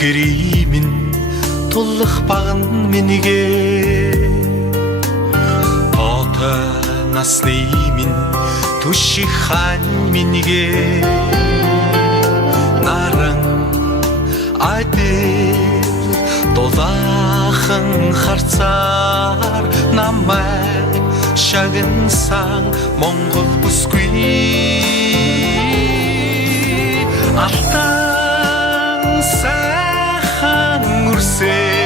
гримин туллах багын миниге тота насны мин тушихан миниге наран айдэр дулаахан харцаар намайг шагнасан Монгол бүсгүй алтан сайхан үрсээ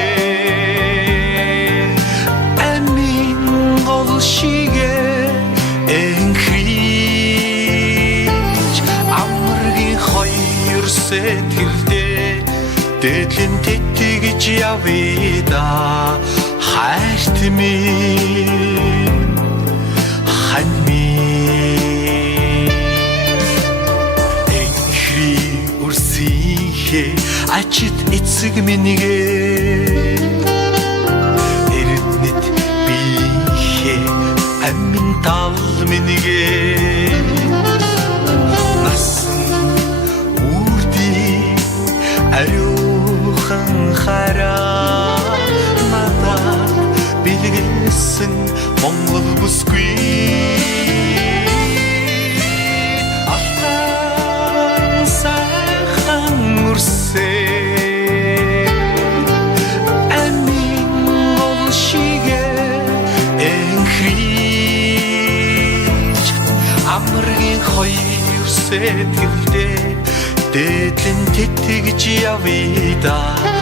амин гол шигэ энхрич амргийн хоёр сэтгэлдээ дэдлэн тэтгэж явъя хайрт минь хань минь энхри үрсийнхээ ачид эцэг минигээ эрдэнэт биихээ амин тал минигээ насан үрди ариухан хараа надад билгэлсэн Монгол бүсгүй алтан сайхан үрсээ амин гол шигэ энхрич амргийн хоёр сэтгэлдээ дэдлэн тэтгэж явъя